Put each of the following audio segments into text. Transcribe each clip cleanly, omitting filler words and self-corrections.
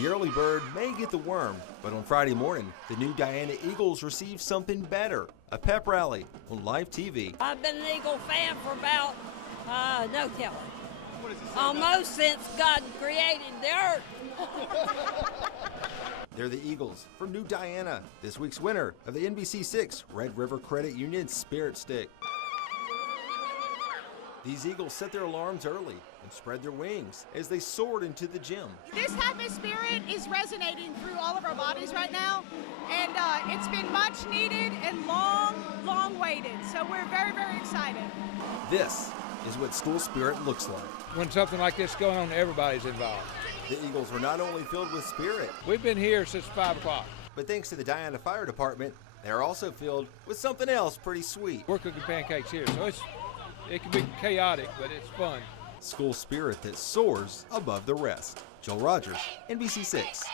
The early bird may get the worm, but on Friday morning, the new Diana Eagles received something better, a pep rally on live TV. I've been an Eagle fan for about, no telling. Almost since God created the earth. They're the Eagles for New Diana, this week's winner of the NBC6 Red River Credit Union Spirit Stick. These Eagles set their alarms early and spread their wings as they soared into the gym. This type of spirit is resonating through all of our bodies right now, and it's been much needed and long waited, so we're very, very excited. This is what school spirit looks like. When something like this is going on, everybody's involved. The Eagles were not only filled with spirit, We've been here since 5 o'clock. but thanks to the Diana Fire Department, they're also filled with something else pretty sweet. We're cooking pancakes here, so it can be chaotic, but it's fun. School spirit that soars above the rest. Joel Rodgers, NBC6.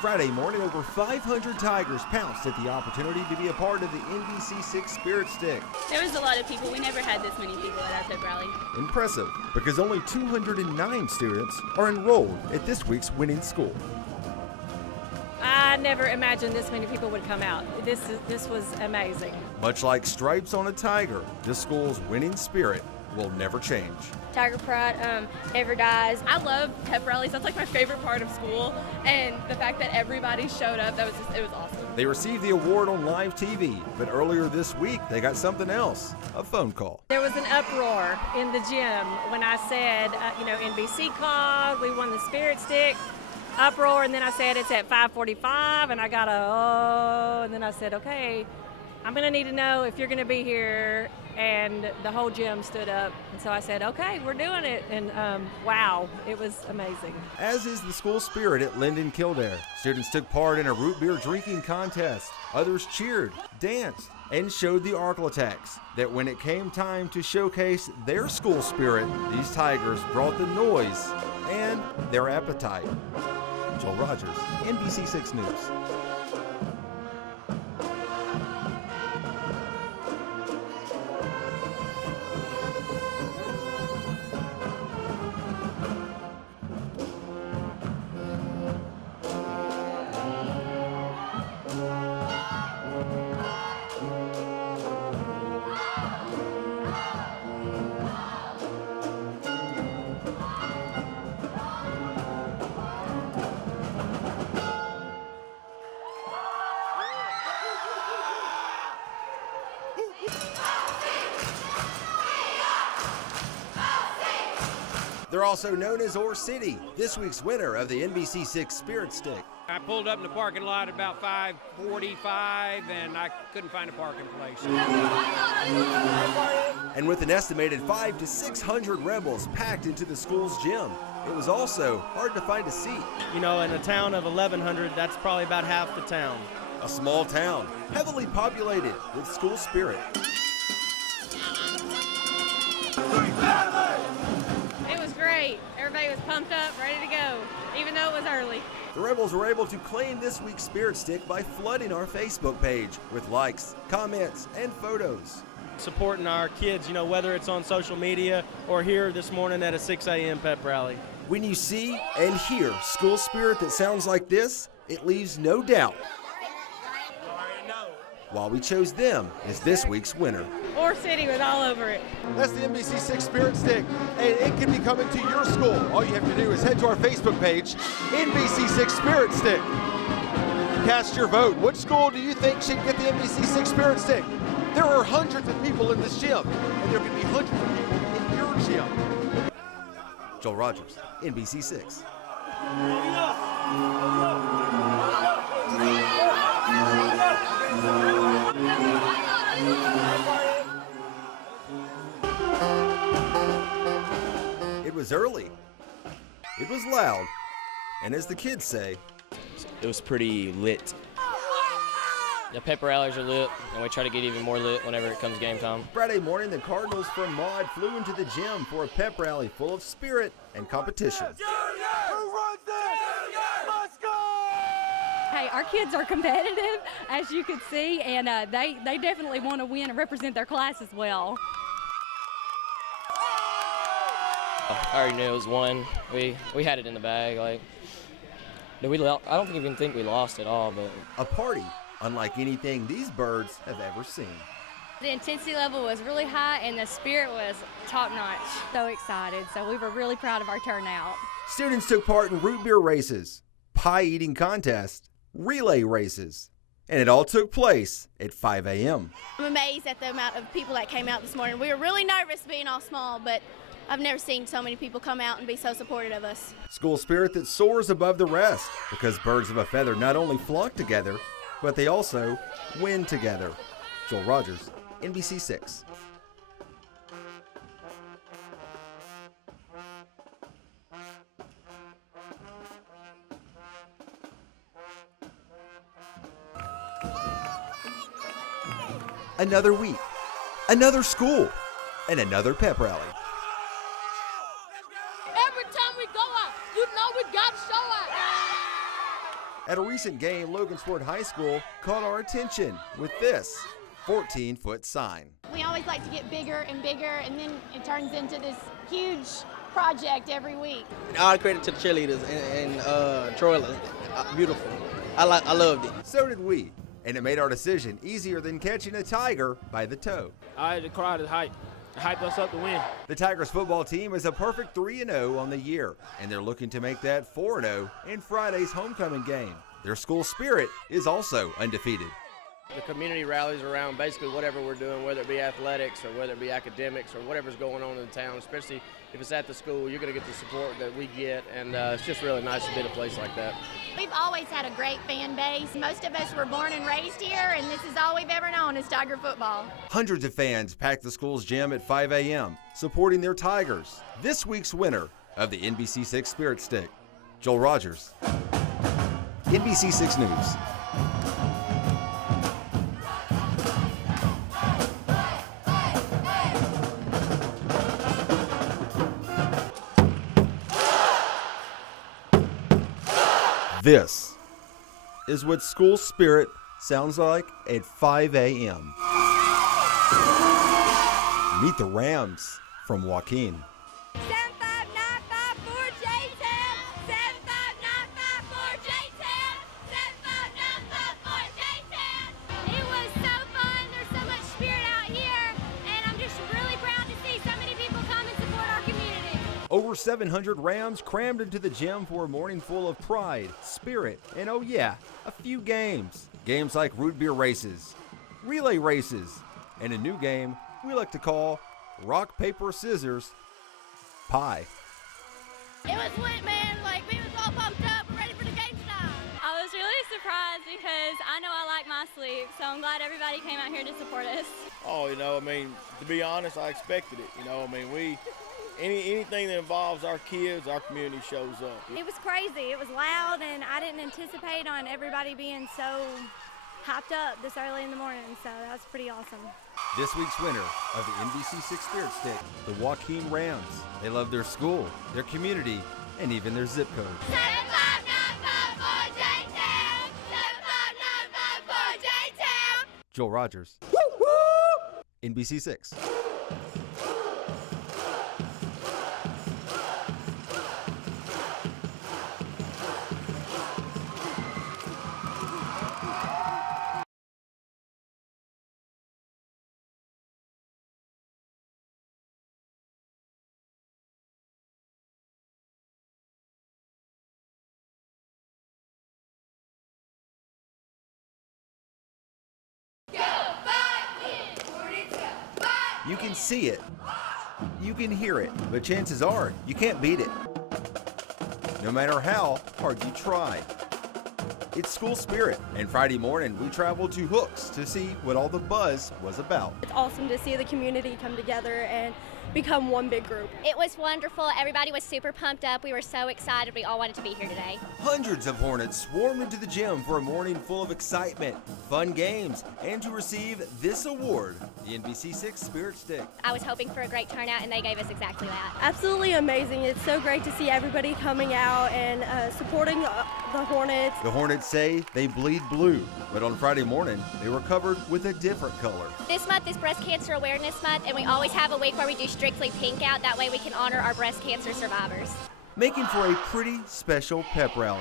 Friday morning, over 500 Tigers pounced at the opportunity to be a part of the NBC6 Spirit Stick. There was a lot of people. We never had this many people at our pep rally. Impressive, because only 209 students are enrolled at this week's winning school. I never imagined this many people would come out. This was amazing. Much like stripes on a tiger, this school's winning spirit will never change. Tiger pride never dies. I love pep rallies. That's like my favorite part of school. And the fact that everybody showed up, it was awesome. They received the award on live TV, but earlier this week they got something else, a phone call. There was an uproar in the gym when I said, NBC called, we won the Spirit Stick. Uproar, and then I said it's at 5:45, and I got and then I said, okay, I'm gonna need to know if you're gonna be here, and the whole gym stood up, and so I said, okay, we're doing it, and wow, it was amazing. As is the school spirit at Linden Kildare. Students took part in a root beer drinking contest. Others cheered, danced, and showed the Arkle attacks that when it came time to showcase their school spirit, these Tigers brought the noise and their appetite. Joel Rodgers, NBC6 News. They're also known as Ore City, this week's winner of the NBC6 Spirit Stick. I pulled up in the parking lot at about 5:45 and I couldn't find a parking place. And with an estimated 500 to 600 rebels packed into the school's gym, it was also hard to find a seat. You know, in a town of 1,100, that's probably about half the town. A small town, heavily populated with school spirit. It was great. Everybody was pumped up, ready to go, even though it was early. The Rebels were able to claim this week's Spirit Stick by flooding our Facebook page with likes, comments, and photos. Supporting our kids, you know, whether it's on social media or here this morning at a 6 a.m. pep rally. When you see and hear school spirit that sounds like this, it leaves no doubt why we chose them as this week's winner. Ore City was all over it. That's the NBC6 Spirit Stick, and it can be coming to your school. All you have to do is head to our Facebook page, NBC6 Spirit Stick. Cast your vote. Which school do you think should get the NBC6 Spirit Stick? There are hundreds of people in this gym, and there can be hundreds of people in your gym. Joel Rodgers, NBC6. It was early, it was loud, and as the kids say, it was pretty lit. The pep rallies are lit, and we try to get even more lit whenever it comes game time. Friday morning, the Cardinals from Maud flew into the gym for a pep rally full of spirit and competition. Hey, our kids are competitive, as you can see, and they definitely want to win and represent their class as well. I already knew it was one. We had it in the bag. Like, I don't even think we lost at all. But A party unlike anything these birds have ever seen. The intensity level was really high and the spirit was top-notch. So excited. So we were really proud of our turnout. Students took part in root beer races, pie eating contests, relay races, and it all took place at 5 a.m. I'm amazed at the amount of people that came out this morning. We were really nervous being all small, but I've never seen so many people come out and be so supportive of us. School spirit that soars above the rest because birds of a feather not only flock together, but they also win together. Joel Rodgers, NBC 6. Another week, another school, and another pep rally. Every time we go out, you know we got to show out. At a recent game, Logansport High School caught our attention with this 14-foot sign. We always like to get bigger and bigger, and then it turns into this huge project every week. All credit to the cheerleaders and Troilers. Beautiful. I loved it. So did we, and it made our decision easier than catching a tiger by the toe. I had to cry to hype. Hyped us up to win. The Tigers football team is a perfect 3-0 on the year, and they're looking to make that 4-0 in Friday's homecoming game. Their school spirit is also undefeated. The community rallies around basically whatever we're doing, whether it be athletics or whether it be academics or whatever's going on in the town, especially if it's at the school, you're going to get the support that we get, and it's just really nice to be at a place like that. We've always had a great fan base. Most of us were born and raised here, and this is all we've ever known is Tiger football. Hundreds of fans packed the school's gym at 5 a.m., supporting their Tigers. This week's winner of the NBC 6 Spirit Stick, Joel Rodgers, NBC 6 News. This is what school spirit sounds like at 5 a.m. Meet the Rams from Joaquin. 75954J-Town, 75954J-Town, 75954J-Town. It was so fun. There's so much spirit out here, and I'm just really proud to see so many people come and support our community. Over 700 Rams crammed into the gym for a morning full of pride, spirit, and oh yeah, a few games. Games like root beer races, relay races, and a new game we like to call rock, paper, scissors, pie. It was lit, man. Like, we was all pumped up. We're ready for the game tonight. I was really surprised because I know I like my sleep, so I'm glad everybody came out here to support us. Oh, I mean, to be honest, I expected it. I mean, anything that involves our kids, our community shows up. It was crazy. It was loud, and I didn't anticipate on everybody being so hyped up this early in the morning, so that was pretty awesome. This week's winner of the NBC 6 Spirit Stick, the Joaquin Rams. They love their school, their community, and even their zip code. 75954J-Town, 75954J-Town. Joel Rodgers, NBC 6. You can see it, you can hear it, but chances are you can't beat it, no matter how hard you try. It's school spirit, and Friday morning we traveled to Hooks to see what all the buzz was about. It's awesome to see the community come together and become one big group. It was wonderful. Everybody was super pumped up. We were so excited. We all wanted to be here today. Hundreds of Hornets swarmed into the gym for a morning full of excitement, fun games, and to receive this award, the NBC6 Spirit Stick. I was hoping for a great turnout, and they gave us exactly that. Absolutely amazing. It's so great to see everybody coming out and supporting the Hornets. The Hornets say they bleed blue, but on Friday morning, they were covered with a different color. This month is Breast Cancer Awareness Month, and we always have a week where we do strictly pink out. That way we can honor our breast cancer survivors. Making for a pretty special pep rally.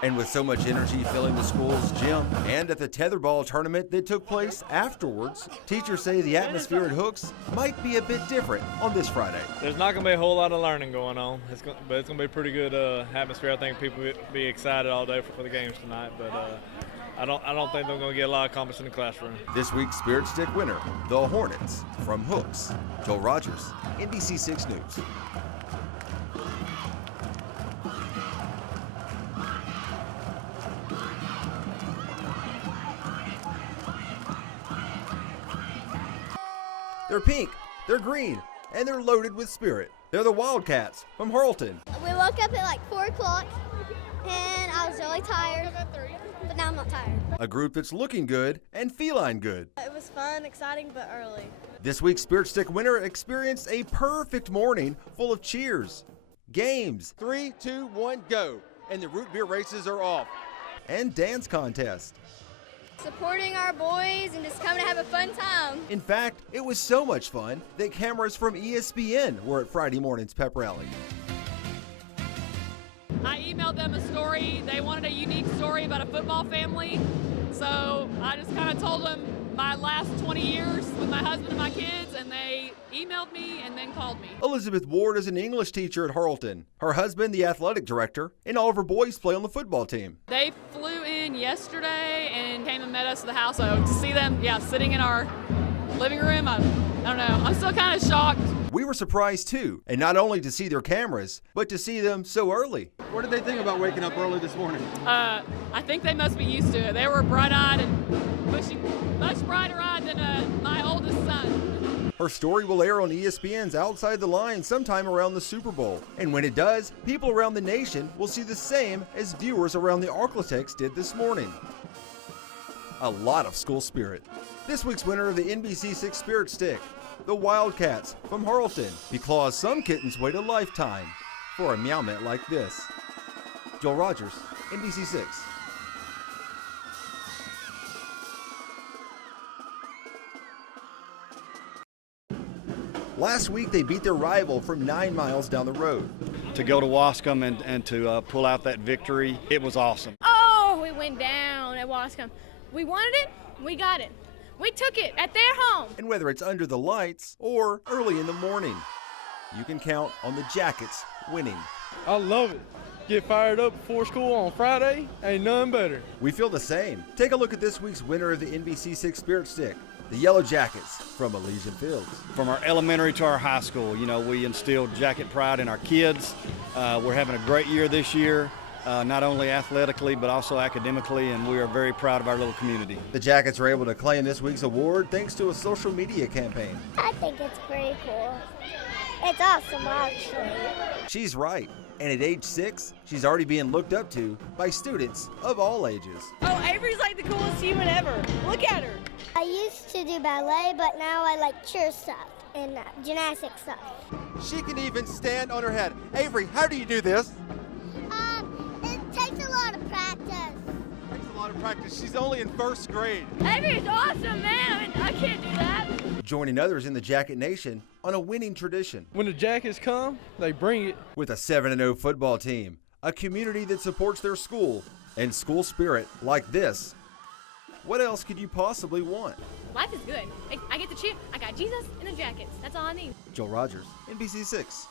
And with so much energy filling the school's gym and at the tetherball tournament that took place afterwards, teachers say the atmosphere at Hooks might be a bit different on this Friday. There's not going to be a whole lot of learning going on, but it's going to be a pretty good atmosphere. I think people will be excited all day for the games tonight, but I don't think they're going to get a lot accomplished in the classroom. This week's Spirit Stick winner, the Hornets from Hooks. Joel Rodgers, NBC6 News. They're pink, they're green, and they're loaded with spirit. They're the Wildcats from Harleton. We woke up at like 4 o'clock, and I was really tired, but now I'm not tired. A group that's looking good and feline good. It was fun, exciting, but early. This week's Spirit Stick winner experienced a perfect morning full of cheers, games, 3, 2, 1, go, and the root beer races are off, and dance contest. Supporting our boys and just coming to have a fun time. In fact, it was so much fun that cameras from ESPN were at Friday morning's pep rally. I emailed them a story. They wanted a unique story about a football family. So I just kind of told them my last 20 years with my husband and my kids, and they emailed me and then called me. Elizabeth Ward is an English teacher at Harleton. Her husband, the athletic director, and all of her boys play on the football team. They flew in yesterday and came and met us at the house. So to see them, sitting in our living room, I don't know. I'm still kind of shocked. We were surprised too, and not only to see their cameras, but to see them so early. What did they think about waking up early this morning? I think they must be used to it. They were bright-eyed and much brighter-eyed than my oldest son. Her story will air on ESPN's Outside the Line sometime around the Super Bowl. And when it does, people around the nation will see the same as viewers around the Arklatex did this morning. A lot of school spirit. This week's winner of the NBC6 Spirit Stick, the Wildcats from Harleton, because some kittens wait a lifetime for a meowment like this. Joel Rodgers, NBC6. Last week, they beat their rival from 9 miles down the road. To go to Wascom and to pull out that victory, it was awesome. Oh, we went down at Wascom. We wanted it, we got it. We took it at their home. And whether it's under the lights or early in the morning, you can count on the Jackets winning. I love it. Get fired up before school on Friday, ain't nothing better. We feel the same. Take a look at this week's winner of the NBC6 Spirit Stick, the Yellow Jackets from Elysian Fields. From our elementary to our high school, we instilled jacket pride in our kids. We're having a great year this year. Not only athletically, but also academically, and we are very proud of our little community. The Jackets were able to claim this week's award thanks to a social media campaign. I think it's pretty cool. It's awesome, actually. She's right. And at age 6, she's already being looked up to by students of all ages. Oh, Avery's like the coolest human ever. Look at her. I used to do ballet, but now I like cheer stuff and gymnastic stuff. She can even stand on her head. Avery, how do you do this? It takes a lot of practice. Takes a lot of practice. She's only in 1st grade. Avery's awesome, man. I can't do that. Joining others in the Jacket Nation on a winning tradition. When the Jackets come, they bring it. With a 7-0 football team, a community that supports their school, and school spirit like this. What else could you possibly want? Life is good. I get to cheer. I got Jesus and the Jackets. That's all I need. Joel Rodgers, NBC6.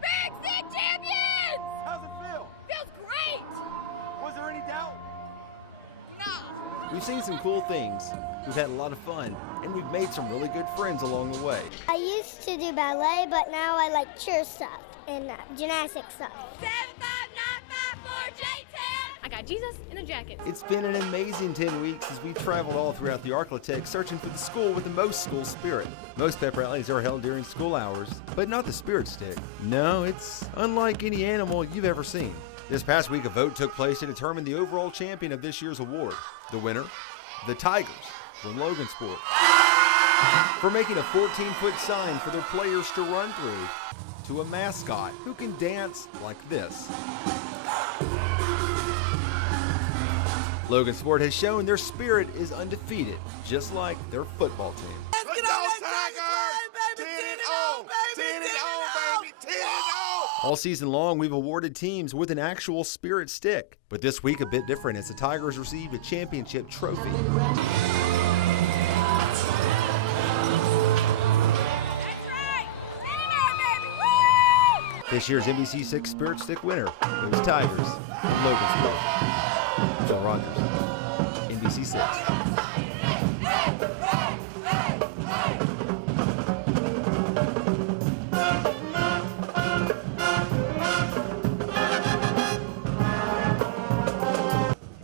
Spirit Stick We've seen some cool things, we've had a lot of fun, and we've made some really good friends along the way. I used to do ballet, but now I like cheer stuff and gymnastics stuff. 75954J10. I got Jesus in a jacket. It's been an amazing 10 weeks as we've traveled all throughout the Arklatex searching for the school with the most school spirit. Most pep rallies are held during school hours, but not the Spirit Stick. No, it's unlike any animal you've ever seen. This past week, a vote took place to determine the overall champion of this year's award. The winner, the Tigers from Logansport, for making a 14-foot sign for their players to run through, to a mascot who can dance like this. Logansport has shown their spirit is undefeated, just like their football team. Let's go, Tigers! 10 and 0, 10 and 0, baby, 10 and 0! All season long, we've awarded teams with an actual Spirit Stick. But this week, a bit different as the Tigers received a championship trophy. This year's NBC6 Spirit Stick winner, those Tigers, Logansport. Joe Rodgers, NBC6.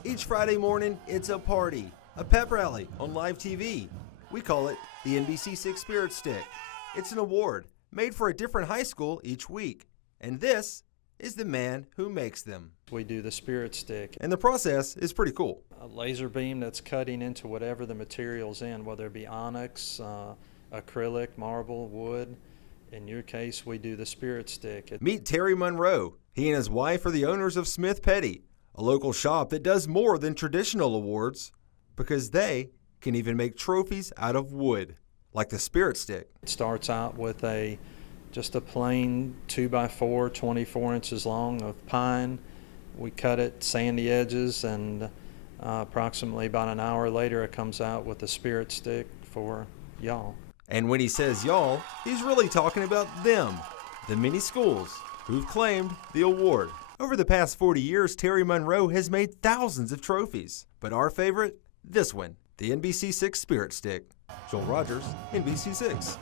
Each Friday morning, it's a party, a pep rally on live TV. We call it the NBC6 Spirit Stick. It's an award made for a different high school each week. And this is the man who makes them. We do the Spirit Stick. And the process is pretty cool. A laser beam that's cutting into whatever the material's in, whether it be onyx, acrylic, marble, wood. In your case, we do the Spirit Stick. Meet Terry Monroe. He and his wife are the owners of Smith Petty, a local shop that does more than traditional awards because they can even make trophies out of wood, like the Spirit Stick. It starts out with just a plain 2x4, 24 inches long of pine. We cut it, sand the edges, and approximately about an hour later it comes out with a Spirit Stick for y'all. And when he says y'all, he's really talking about them, the many schools who've claimed the award. Over the past 40 years, Terry Monroe has made thousands of trophies. But our favorite? This one, the NBC6 Spirit Stick. Joel Rodgers, NBC6.